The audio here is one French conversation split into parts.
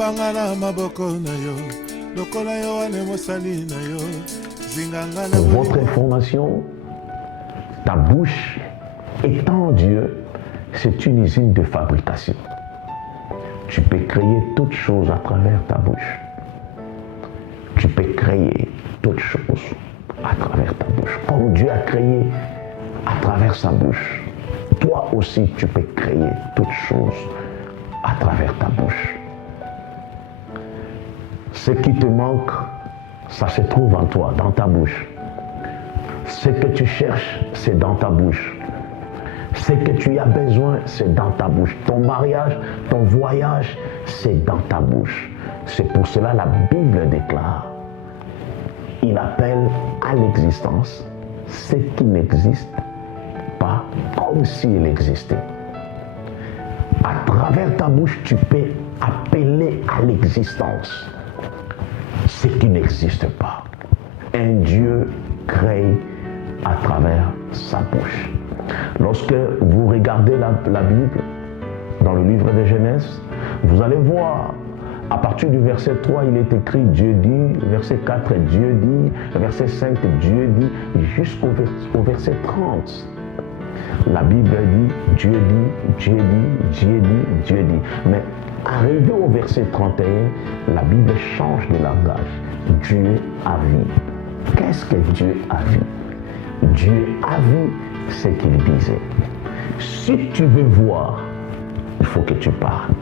Nambanga na maboko na yo, lokola yo ane mosali na yo, zinganga na Pour votre information, ta bouche étant Dieu, c'est une usine de fabrication. Tu peux créer toutes choses à travers ta bouche. Tu peux créer toutes choses à travers ta bouche. Comme Dieu a créé à travers sa bouche, toi aussi tu peux créer toutes choses à travers ta bouche. Ce qui te manque, ça se trouve en toi, dans ta bouche. Ce que tu cherches, c'est dans ta bouche. Ce que tu as besoin, c'est dans ta bouche. Ton mariage, ton voyage, c'est dans ta bouche. C'est pour cela la Bible déclare, il appelle à l'existence ce qui n'existe pas comme s'il existait. À travers ta bouche, tu peux appeler à l'existence ce qui n'existe pas. Un Dieu crée à travers sa bouche. Lorsque vous regardez la Bible, dans le livre de Genèse, vous allez voir, à partir du verset 3, il est écrit Dieu dit, verset 4, Dieu dit, verset 5, Dieu dit, jusqu'au verset 30. La Bible dit, Dieu dit, Dieu dit, Dieu dit, Dieu dit. Mais arrivé au verset 31, la Bible change de langage. Dieu a vu. Qu'est-ce que Dieu a vu? Dieu a vu ce qu'il disait. Si tu veux voir, il faut que tu parles.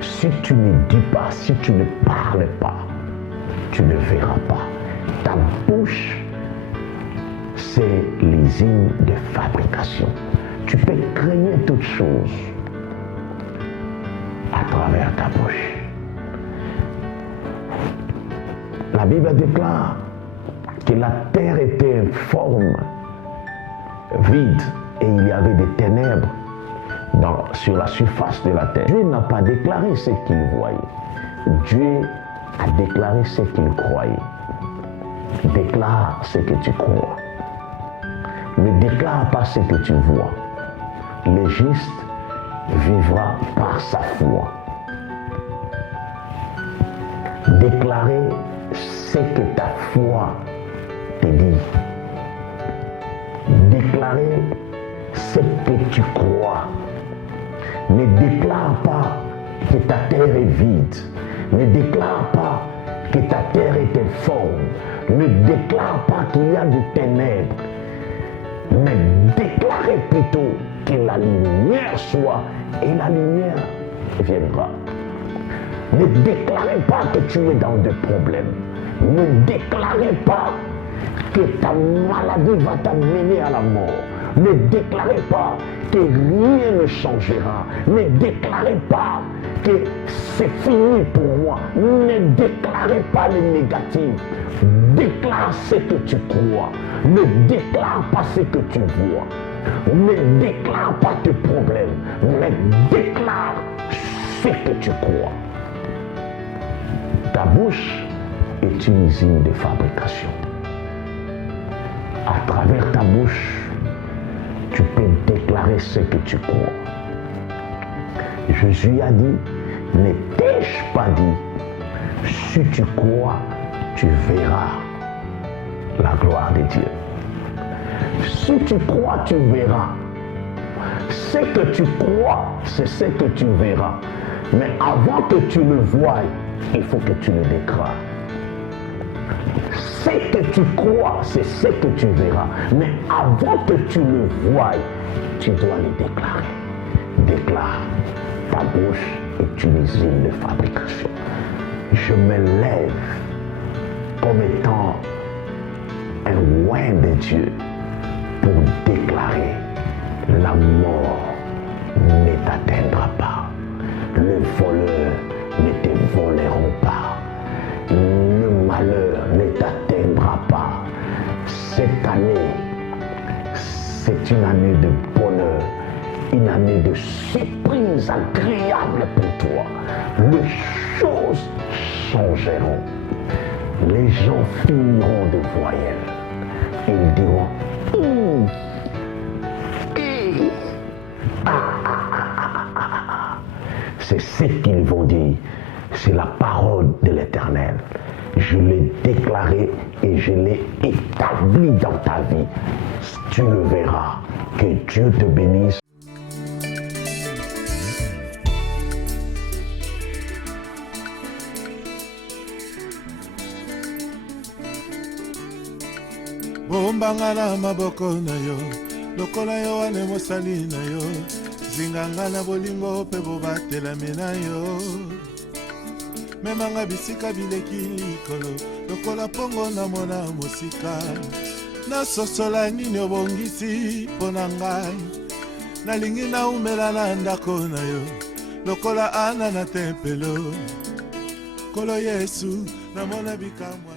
Si tu ne dis pas, si tu ne parles pas, tu ne verras pas. Ta bouche, c'est l'usine de fabrication. Tu peux créer toutes choses à travers ta bouche. La Bible déclare que la terre était informe, vide, et il y avait des ténèbres sur la surface de la terre. Dieu n'a pas déclaré ce qu'il voyait. Dieu a déclaré ce qu'il croyait. Déclare ce que tu crois. Ne déclare pas ce que tu vois. Le juste vivra par sa foi. Déclarer ce que ta foi te dit. Déclarer ce que tu crois. Ne déclare pas que ta terre est vide. Ne déclare pas que ta terre est informe. Ne déclare pas qu'il y a des ténèbres. Mais déclarez plutôt que la lumière soit et la lumière viendra. Ne déclarez pas que tu es dans des problèmes. Ne déclarez pas que ta maladie va t'amener à la mort. Ne déclarez pas que rien ne changera. Ne déclarez pas que c'est fini pour moi. Ne déclarez pas le négatif. Déclare ce que tu crois. Ne déclare pas ce que tu vois. Ne déclare pas tes problèmes. Mais déclare ce que tu crois. Ta bouche est une usine de fabrication. À travers ta bouche, tu peux déclarer ce que tu crois. Jésus a dit, ne t'ai-je pas dit, si tu crois, tu verras la gloire de Dieu. Si tu crois, tu verras. Ce que tu crois, c'est ce que tu verras. Mais avant que tu le voies, il faut que tu le déclares. Ce que tu crois, c'est ce que tu verras. Mais avant que tu le voies, tu dois le déclarer. Déclare. Ta bouche est une usine de fabrication. Je me lève comme étant un oint de Dieu pour déclarer la mort ne t'atteindra pas. Le voleur ne te voleront pas. Le malheur ne t'atteindra pas. Cette année, c'est une année de bonheur, une année de surprise agréable pour toi. Les choses changeront. Les gens finiront de voyelles. Ils diront c'est ce qu'ils vont dire. C'est la parole de l'Éternel. Je l'ai déclaré et je l'ai établi dans ta vie. Tu le verras. Que Dieu te bénisse. bombanga na maboko na yo lokola yo wane mosali na yo zinganga na bolingo mpe bobatelami na yo memanga bisika bileki likolo lokola mpongo na mona mosika nasosola nini obongisi mpo na ngai nalingi naumela na ndako na yo lokola ana na tempelo kolo Yesu namona bikamwa